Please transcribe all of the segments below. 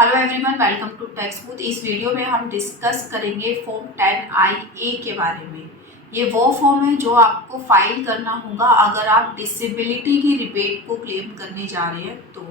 Hello everyone, welcome to textbook. इस video में हम डिस्कस करेंगे फॉर्म 10IA के बारे में। ये वो फॉर्म है जो आपको फाइल करना होगा अगर आप डिसेबिलिटी की रिबेट को क्लेम करने जा रहे हैं। तो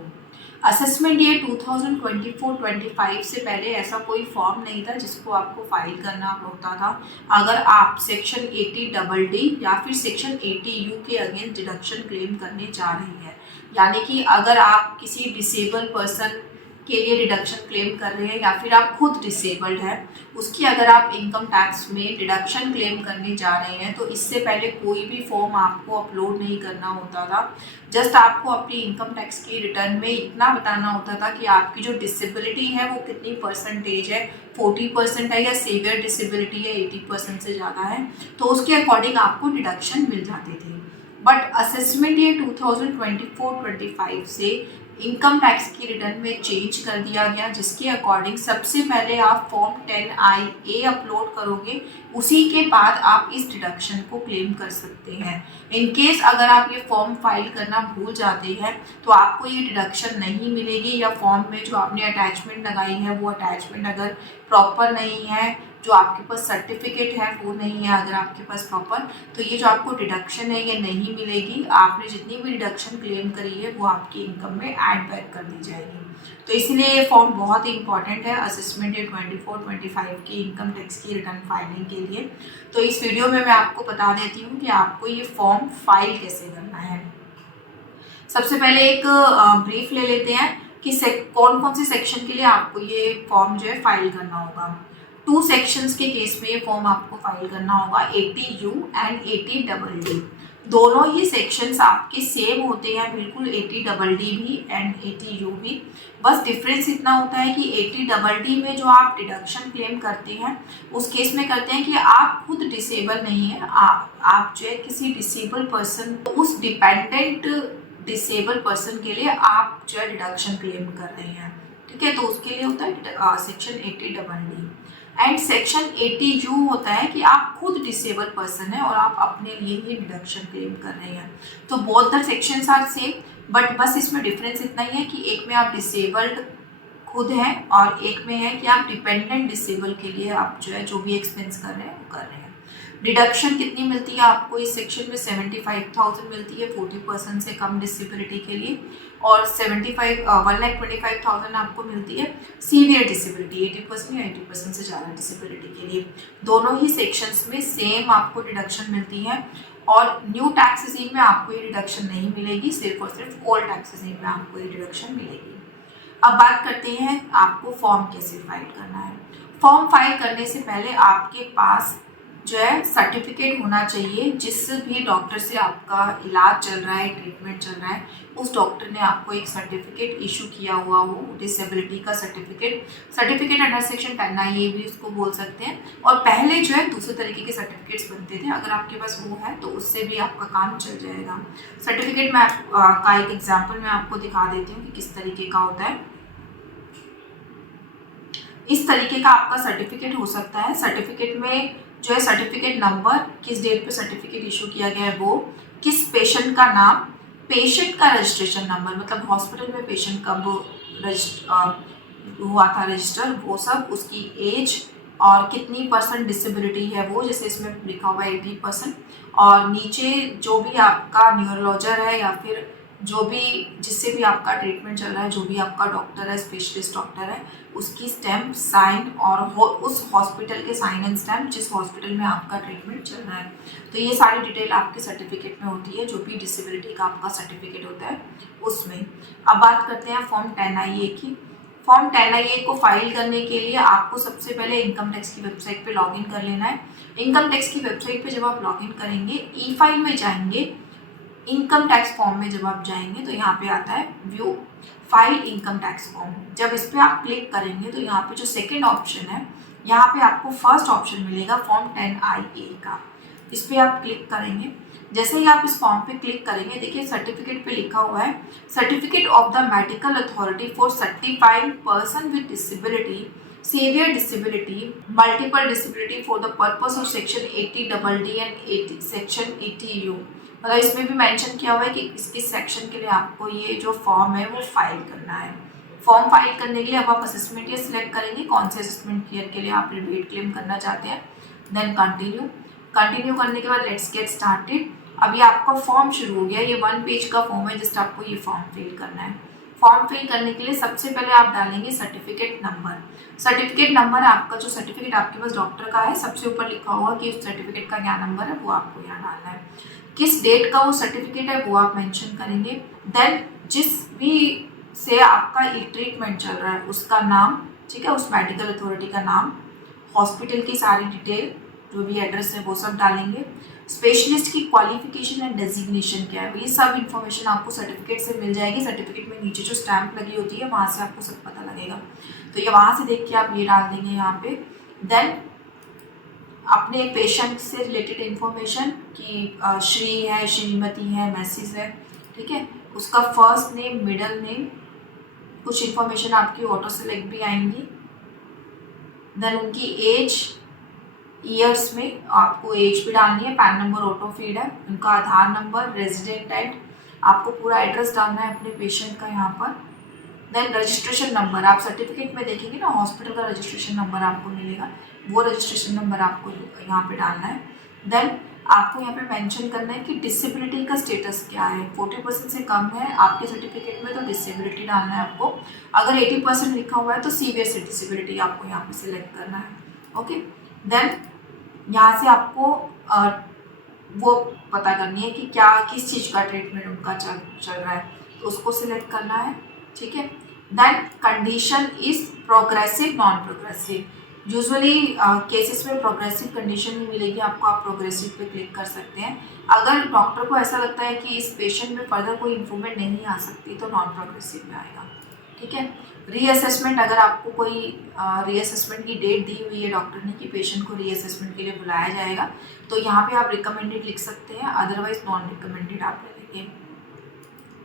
असेसमेंट ईयर 2024-25 से पहले ऐसा कोई फॉर्म नहीं था जिसको आपको फाइल करना होता था अगर आप सेक्शन 80DD या फिर सेक्शन 80U के अगेंस्ट डिडक्शन क्लेम करने जा रहे हैं। यानी कि अगर आप किसी डिसेबल पर्सन के लिए डिडक्शन क्लेम कर रहे हैं या फिर आप खुद डिसेबल्ड हैं, उसकी अगर आप इनकम टैक्स में डिडक्शन क्लेम करने जा रहे हैं तो इससे पहले कोई भी फॉर्म आपको अपलोड नहीं करना होता था। जस्ट आपको अपनी इनकम टैक्स की रिटर्न में इतना बताना होता था कि आपकी जो डिसेबिलिटी है वो कितनी परसेंटेज है, 40% है या सीवियर डिसेबिलिटी है 80% से ज़्यादा है, तो उसके अकॉर्डिंग आपको डिडक्शन मिल जाते थे। बट असेसमेंट ईयर 2024-25 से इनकम टैक्स की रिटर्न में चेंज कर दिया गया, जिसके अकॉर्डिंग सबसे पहले आप फॉर्म 10IA अपलोड करोगे, उसी के बाद आप इस डिडक्शन को क्लेम कर सकते हैं। इन केस अगर आप ये फॉर्म फाइल करना भूल जाते हैं तो आपको ये डिडक्शन नहीं मिलेगी, या फॉर्म में जो आपने अटैचमेंट लगाई है वो अटैचमेंट अगर प्रॉपर नहीं है, जो आपके पास सर्टिफिकेट है वो नहीं है अगर आपके पास प्रॉपर, तो ये जो आपको डिडक्शन है ये नहीं मिलेगी। आपने जितनी भी डिडक्शन क्लेम करी है वो आपकी इनकम में ऐड बैक कर दी जाएगी। तो इसलिए ये फॉर्म बहुत ही इंपॉर्टेंट है असेसमेंट ईयर 24-25 की इनकम टैक्स की रिटर्न फाइलिंग के लिए। तो इस वीडियो में मैं आपको बता देती हूँ कि आपको ये फॉर्म फाइल कैसे करना है। सबसे पहले एक ब्रीफ ले लेते हैं कि कौन कौन से सेक्शन के लिए आपको ये फॉर्म जो है फाइल करना होगा। 2 सेक्शंस के केस में ये फॉर्म आपको फाइल करना होगा, 80U एंड 80DD। दोनों ही सेक्शंस आपके सेम होते हैं बिल्कुल, 80DD भी एंड 80U भी। बस डिफरेंस इतना होता है कि 80DD में जो आप डिडक्शन क्लेम करते हैं उस केस में करते हैं कि आप खुद डिसेबल नहीं है, आप जो है किसी डिसेबल पर्सन, उस डिपेंडेंट डिसेबल पर्सन के लिए आप जो है डिडक्शन क्लेम कर रहे हैं। ठीक है, तो उसके लिए होता है section 80DD। And section 80U होता है कि आप खुद डिसेबल पर्सन है और आप अपने लिए ही डिडक्शन क्लेम कर रहे हैं। तो both the sections are same, but बस इसमें डिफरेंस इतना ही है कि एक में आप डिसेबल्ड खुद हैं और एक में है कि आप डिपेंडेंट डिसेबल के लिए आप जो है जो भी एक्सपेंस कर रहे हैं वो कर रहे हैं। डिडक्शन कितनी मिलती है आपको इस सेक्शन में? 75,000 मिलती है 40% से कम डिसेबिलिटी के लिए, और 1,25,000 आपको मिलती है सीवियर डिसेबिलिटी 80% या 80% से ज़्यादा डिसेबिलिटी के लिए। दोनों ही सेक्शंस में सेम आपको डिडक्शन मिलती है, और न्यू टैक्स रेजिम में आपको ये डिडक्शन नहीं मिलेगी, सिर्फ और सिर्फ ओल्ड टैक्स रेजिम में आपको ये डिडक्शन मिलेगी। अब बात करते हैं आपको फॉर्म कैसे फाइल करना है। फॉर्म फाइल करने से पहले आपके पास जो है सर्टिफिकेट होना चाहिए। जिस भी डॉक्टर से आपका इलाज चल रहा है, ट्रीटमेंट चल रहा है, उस डॉक्टर ने आपको एक सर्टिफिकेट इशू किया हुआ हो, डिसेबिलिटी का सर्टिफिकेट अंडर सेक्शन 10IA भी उसको बोल सकते हैं। और पहले जो है दूसरे तरीके के सर्टिफिकेट्स बनते थे, अगर आपके पास वो है तो उससे भी आपका काम चल जाएगा। सर्टिफिकेट में का एक एग्जाम्पल मैं आपको दिखा देती हूँ कि किस तरीके का होता है। इस तरीके का आपका सर्टिफिकेट हो सकता है। सर्टिफिकेट में जो है सर्टिफिकेट नंबर, किस डेट पे सर्टिफिकेट इशू किया गया है वो, किस पेशेंट का नाम, पेशेंट का रजिस्ट्रेशन नंबर, मतलब हॉस्पिटल में पेशेंट कब हुआ था रजिस्टर, वो सब, उसकी एज और कितनी परसेंट डिसेबिलिटी है वो, जैसे इसमें लिखा हुआ है 80%, और नीचे जो भी आपका न्यूरोलॉजर है या फिर जो भी जिससे भी आपका ट्रीटमेंट चल रहा है, जो भी आपका डॉक्टर है, स्पेशलिस्ट डॉक्टर है, उसकी स्टैम्प, साइन, और उस हॉस्पिटल के साइन एंड स्टैम्प जिस हॉस्पिटल में आपका ट्रीटमेंट चल रहा है। तो ये सारी डिटेल आपके सर्टिफिकेट में होती है, जो भी डिसेबिलिटी का आपका सर्टिफिकेट होता है उसमें। अब बात करते हैं फॉर्म 10IA की। फॉर्म 10IA को फाइल करने के लिए आपको सबसे पहले इनकम टैक्स की वेबसाइट पे लॉगिन कर लेना है। इनकम टैक्स की वेबसाइट पे जब आप लॉगिन करेंगे, ई फाइल में जाएंगे, इनकम टैक्स फॉर्म में जब आप जाएंगे तो यहाँ पे आता है view file income tax form. जब इस पर आप क्लिक करेंगे तो यहाँ पे जो सेकेंड ऑप्शन है, यहाँ पे आपको फर्स्ट ऑप्शन मिलेगा फॉर्म 10IA का। इस पर आप क्लिक करेंगे। जैसे ही आप इस फॉर्म पे क्लिक करेंगे, देखिए सर्टिफिकेट पे लिखा हुआ है, certificate of the medical authority for certifying person with disability, severe disability, multiple disability for the purpose of section 80DD and section 80U। मतलब इसमें भी मेंशन किया हुआ है कि किस किस सेक्शन के लिए आपको ये जो फॉर्म है वो फाइल करना है। फॉर्म फाइल करने के लिए अब आप असेसमेंट ईयर सिलेक्ट करेंगे, कौन से असेसमेंट ईयर के लिए आप रिबेट क्लेम करना चाहते हैं। देन कंटिन्यू करने के बाद लेट्स गेट स्टार्टेड। अभी आपका फॉर्म शुरू हो गया, ये 1 पेज का फॉर्म है, जस्ट आपको ये फॉर्म फिल करना है। फॉर्म फिल करने के लिए सबसे पहले आप डालेंगे सर्टिफिकेट नंबर। सर्टिफिकेट नंबर आपका जो सर्टिफिकेट आपके पास डॉक्टर का है, सबसे ऊपर लिखा होगा कि उस सर्टिफिकेट का क्या नंबर है, वो आपको यहाँ डालना है। किस डेट का वो सर्टिफिकेट है वो आप मेंशन करेंगे। देन जिस भी से आपका ट्रीटमेंट चल रहा है उसका नाम, ठीक है, उस मेडिकल अथॉरिटी का नाम, हॉस्पिटल की सारी डिटेल, जो भी एड्रेस है वो सब डालेंगे। स्पेशलिस्ट की क्वालिफिकेशन एंड डेजिग्नेशन क्या है, ये सब इन्फॉर्मेशन आपको सर्टिफिकेट से मिल जाएगी। सर्टिफिकेट में नीचे जो स्टैंप लगी होती है वहाँ से आपको सब पता लगेगा, तो ये वहाँ से देख के आप ये डाल देंगे यहाँ पे। देन अपने पेशेंट से रिलेटेड इन्फॉर्मेशन कि श्री है, श्रीमती है, मैसेज है, ठीक है, उसका फर्स्ट नेम, मिडल नेम, कुछ इन्फॉर्मेशन आपकी ऑटो सेलेक्ट भी आएंगी। देन उनकी एज, ईयर्स में आपको एज भी डालनी है, पैन नंबर ऑटो फीड है, उनका आधार नंबर, रेजिडेंट एड, आपको पूरा एड्रेस डालना है अपने पेशेंट का यहाँ पर। देन रजिस्ट्रेशन नंबर, आप सर्टिफिकेट में देखेंगे ना हॉस्पिटल का रजिस्ट्रेशन नंबर आपको मिलेगा, वो रजिस्ट्रेशन नंबर आपको यहाँ पे डालना है। देन आपको यहाँ पे मेंशन करना है कि डिसेबिलिटी का स्टेटस क्या है। 40% से कम है आपके सर्टिफिकेट में तो डिसेबिलिटी डालना है आपको। अगर 80% लिखा हुआ है तो सीवियर डिसेबिलिटी आपको यहाँ पे सिलेक्ट करना है। ओके, देन यहाँ से आपको वो पता करनी है कि क्या किस चीज़ का ट्रीटमेंट उनका चल रहा है, तो उसको सिलेक्ट करना है, ठीक है। Then condition is progressive, non progressive. Usually cases में प्रोग्रेसिव कंडीशन नहीं मिलेगी आपको, आप प्रोग्रेसिव पे क्लिक कर सकते हैं। अगर डॉक्टर को ऐसा लगता है कि इस पेशेंट में फर्दर कोई इम्प्रूवमेंट नहीं आ सकती तो नॉन प्रोग्रेसिव में आएगा, ठीक है। रीअसेसमेंट, अगर आपको कोई रीअसेसमेंट की डेट दी हुई है डॉक्टर ने कि पेशेंट को रीअसेसमेंट के लिए बुलाया जाएगा, तो यहाँ पे आप रिकमेंडेड लिख सकते हैं, अदरवाइज नॉन रिकमेंडेड आप लिखेंगे,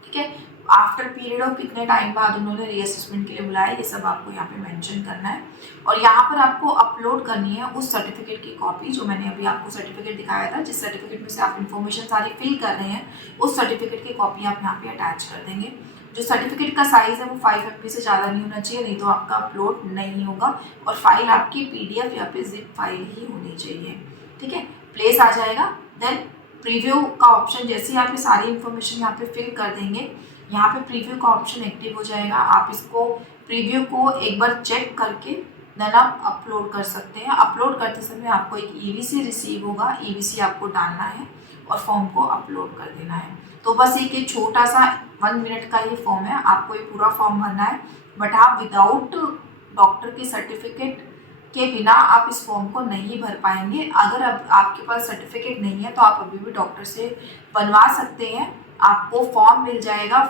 ठीक है। आफ्टर पीरियड ऑफ कितने टाइम बाद उन्होंने रीअसेसमेंट के लिए बुलाया, ये सब आपको यहाँ पे मेंशन करना है। और यहाँ पर आपको अपलोड करनी है उस सर्टिफिकेट की कॉपी जो मैंने अभी आपको सर्टिफिकेट दिखाया था, जिस सर्टिफिकेट में से आप इन्फॉर्मेशन सारी फिल कर रहे हैं, उस सर्टिफिकेट की कॉपी आप यहाँ पे अटैच कर देंगे। जो सर्टिफिकेट का साइज़ है वो 5 MB से ज़्यादा नहीं होना चाहिए, नहीं तो आपका अपलोड नहीं होगा। और फाइल आपकी PDF या फिर जिप फाइल ही होनी चाहिए, ठीक है। प्लेस आ जाएगा। देन प्रीव्यू का ऑप्शन, जैसे ही आप ये सारी इन्फॉर्मेशन यहाँ पे फिल कर देंगे, यहाँ पे प्रीव्यू का ऑप्शन एक्टिव हो जाएगा। आप इसको प्रीव्यू को एक बार चेक करके देन आप अपलोड कर सकते हैं। अपलोड करते समय आपको एक EVC रिसीव होगा, EVC आपको डालना है और फॉर्म को अपलोड कर देना है। तो बस एक छोटा सा 1 मिनट का ये फॉर्म है, आपको ये पूरा फॉर्म भरना है। बट आप विदाउट डॉक्टर के सर्टिफिकेट के बिना आप इस फॉर्म को नहीं भर पाएंगे। अगर अब आपके पास सर्टिफिकेट नहीं है तो आप अभी भी डॉक्टर से बनवा सकते हैं, आपको फॉर्म मिल जाएगा।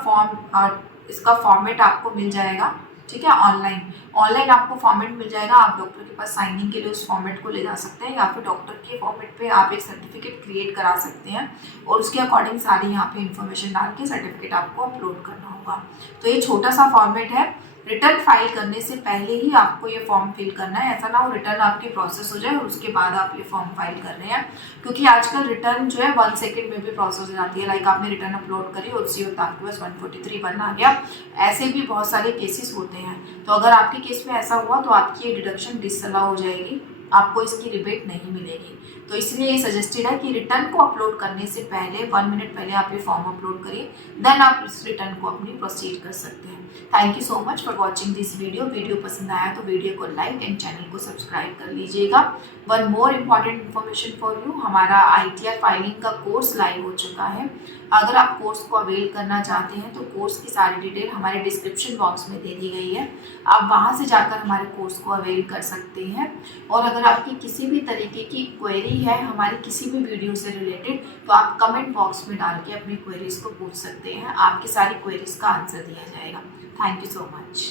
इसका फॉर्मेट आपको मिल जाएगा, ठीक है, ऑनलाइन आपको फॉर्मेट मिल जाएगा। आप डॉक्टर के पास साइनिंग के लिए उस फॉर्मेट को ले जा सकते हैं, या फिर डॉक्टर के फॉर्मेट पे आप एक सर्टिफिकेट क्रिएट करा सकते हैं और उसके अकॉर्डिंग सारी यहाँ पे इन्फॉर्मेशन डाल के सर्टिफिकेट आपको अपलोड करना होगा। तो ये छोटा सा फॉर्मेट है। रिटर्न फाइल करने से पहले ही आपको ये फॉर्म फिल करना है, ऐसा ना हो रिटर्न आपकी प्रोसेस हो जाए और उसके बाद आप ये फॉर्म फाइल कर रहे हैं, क्योंकि आजकल रिटर्न जो है 1 सेकंड में भी प्रोसेस हो जाती है। लाइक आपने रिटर्न अपलोड करी और उसी वक्त आपके पास 143 बन आ गया। ऐसे भी बहुत सारे केसेस होते हैं, तो अगर आपके केस में ऐसा हुआ तो आपकी ये डिडक्शन डिसअलाउ हो जाएगी, आपको इसकी रिबेट नहीं मिलेगी। तो इसलिए ये सजेस्टेड है कि रिटर्न को अपलोड करने से पहले 1 मिनट पहले आप ये फॉर्म अपलोड करिए, देन आप इस रिटर्न को अपनी प्रोसीड कर सकते हैं। Thank you so much for watching this video पसंद आया तो वीडियो को लाइक एंड चैनल को सब्सक्राइब कर लीजिएगा। One more important information for you, हमारा ITR फाइलिंग का कोर्स लाइव हो चुका है। अगर आप कोर्स को अवेल करना चाहते हैं तो कोर्स की सारी डिटेल हमारे डिस्क्रिप्शन बॉक्स में दे दी गई है, आप वहां से जाकर हमारे कोर्स को अवेल कर सकते हैं। और अगर आपकी किसी भी तरीके की क्वेरी है हमारी किसी भी वीडियो से रिलेटेड, तो आप कमेंट बॉक्स में डाल के अपनी क्वेरीज को पूछ सकते हैं, आपकी सारी क्वेरीज का आंसर दिया जाएगा। Thank you so much.